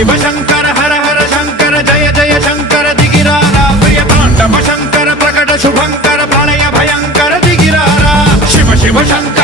शिव शंकर हर हर शंकर जय जय शंकर दिगिरारा प्रिय तांडव शंकर प्रकट शुभंकर प्रलय भयंकर दिगिरारा शिव शिव शंकर